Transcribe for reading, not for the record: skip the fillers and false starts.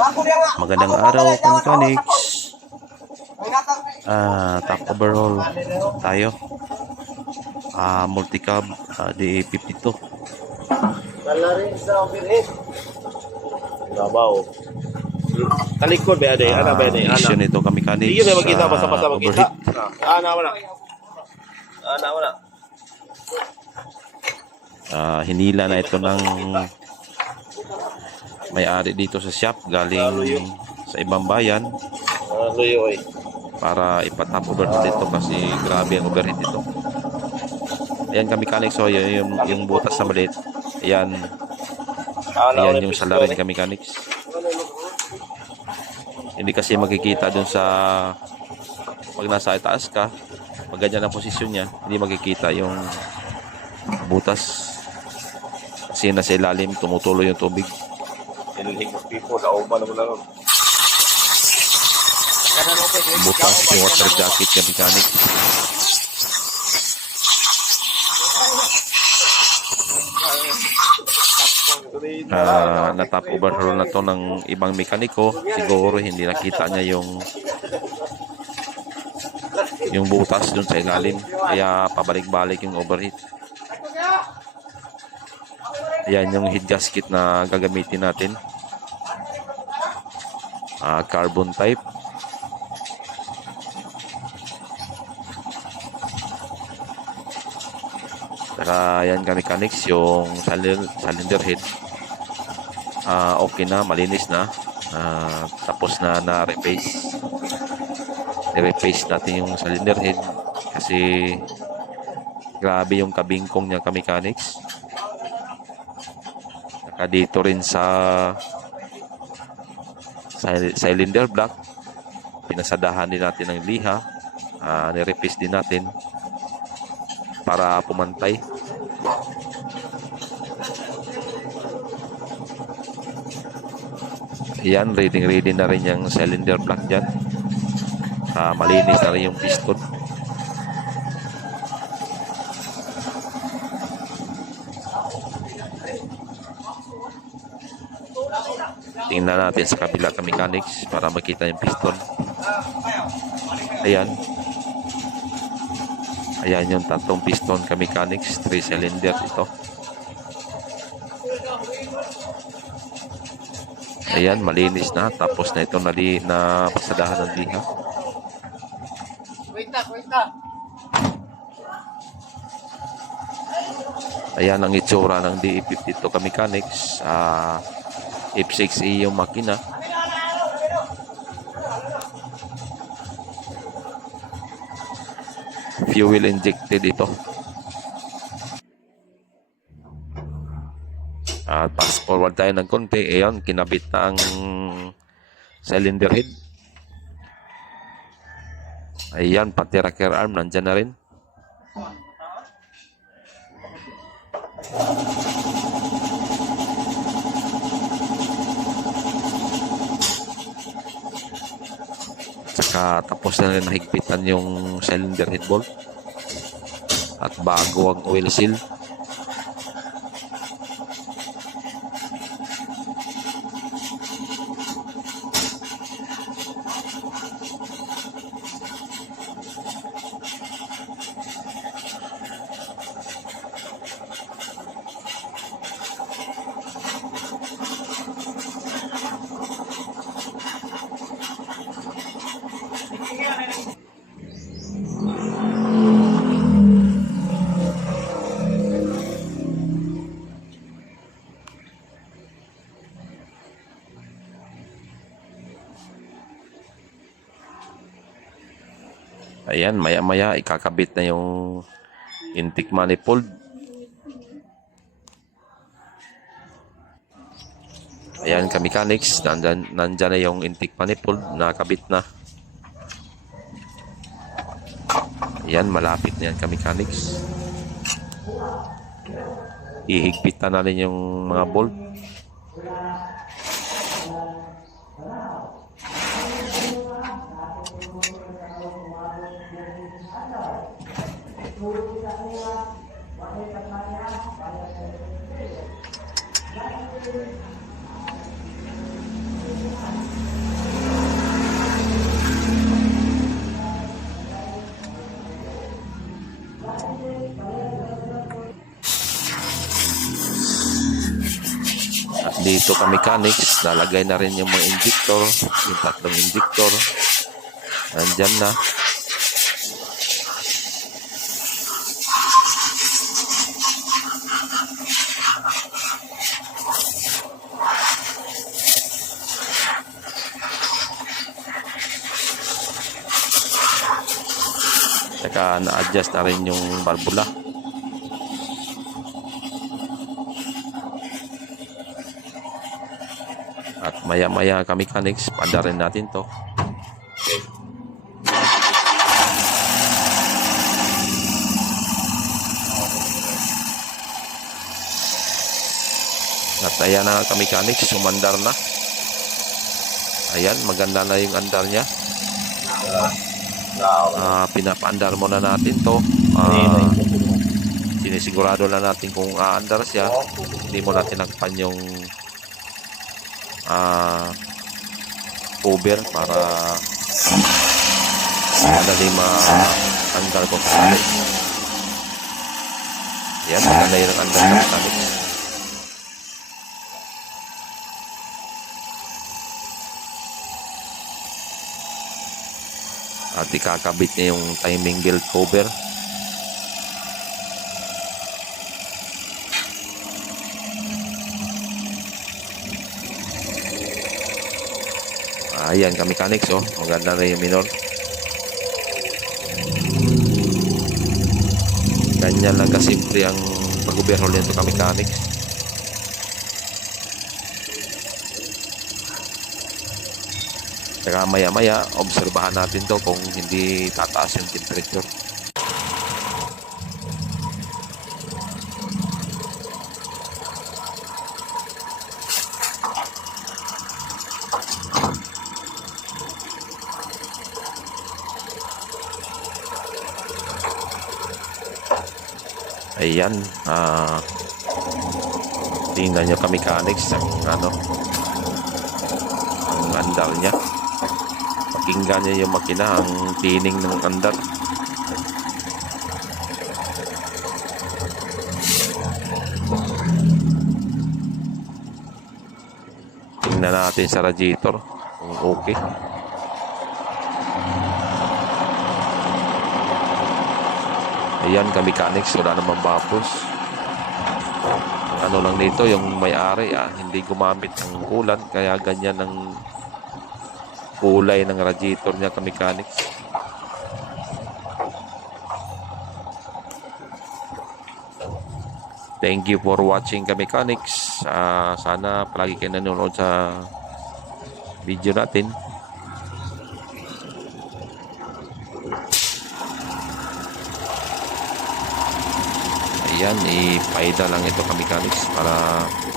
Magandang araw, Kamikaniks. Top overhaul tayo. Multicab DA52. Kalarin sa overhead. Nabaw. Kalikod ba yan? Ano ba yan? Issue nito, Kamikaniks. Hindi na magkita, basta-basta magkita. Overhead. Wala. Wala. Hinila na ito ng may-ari dito sa shop galing sa ibang bayan Luyo eh. para ipatap overhead dito kasi grabe ang overhead dito. Ayan, Kamikaniks. So yung butas na maliit. Ayan yung salarin, Kamikaniks. Hindi kasi makikita dun sa pag nasa itaas ka, pag ganyan ang posisyon niya, hindi makikita yung butas kasi nasa ilalim tumutuloy yung tubig. Iniling mo people, nauman mo lang. Butas yung water jacket, Kamikaniks. Na-top overhaul na to ng ibang mekaniko. Siguro hindi nakita niya yung butas dun sa ilalim, kaya pabalik-balik yung overheat. Ayan yung head gasket na gagamitin natin, carbon type. Saka ayan, Kamikaniks, yung cylinder head okay na, malinis na. Tapos na na-replace. I-replace natin yung cylinder head kasi grabe yung kabingkong niya, Kamikaniks. Saka dito rin sa cylinder block, pinasadahan din natin ng liha. Ni-replace din natin para pumantay. Ayan, ready na rin yung cylinder block dyan. Malinis na rin yung piston. Tingnan natin sa kabila, Kamikaniks, para makita yung piston. Ayan yung tatlong piston, Kamikaniks. 3 cylinder ito. Ayan, malinis na. Tapos na ito na pasadahan ng liha. Ayan ang itsura ng DA52, Kamikaniks. F6E yung makina. Fuel injected ito. Fast forward tayo ng konti. Ayan, kinabit na ang cylinder head. Ayan, pati rocker arm nandyan na rin. Saka tapos na rin nahigpitan yung cylinder head bolt at bago ang oil seal. Ayan, maya-maya ikakabit na yung intake manifold. Ayan, Kamikaniks, nandyan na yung intake manifold, nakabit na. Ayan, malapit na yan, Kamikaniks. Ihigpitan na rin yung mga bolt. dito ka mechanics, nalagay na rin yung mga injector, yung tatlong injector. Nandyan na. Saka na-adjust na rin yung barbula. At maya-maya ka mechanics, pandarin natin to. Okay. At ayan na ka mechanics, sumandar na. Ayan, maganda na yung andar niya. Pinapaandar muna natin to. Sinisigurado na natin kung aandar siya. Hindi mo natin tinakpan yung cover para madali ma-andar kung sakali. Ayan, maganda yung andar na mechanics. At ikakabit niya yung timing belt cover. Ayan ka mechanics, oh. Maganda na yung minor. Ganyan lang kasimple ang pag-overhaul nito ka mechanics. Saka maya-maya, obserbahan natin to kung hindi tataas yung temperature. Ayan, tingnan nyo ka mechanics ang ang andar niya. Pakinggan niya yung makina, ang tining ng andar. Tingnan natin sa radiator kung okay. Ayan ka mechanics, wala namang bubbles. Ano lang dito, yung may-ari hindi gumamit ng coolant, kaya ganyan ang kulay ng radiator niya ka mechanics. Thank you for watching ka mechanics. Sana palagi kayo nanonood sa video natin. Ayan, ipaida lang ito ka mechanics para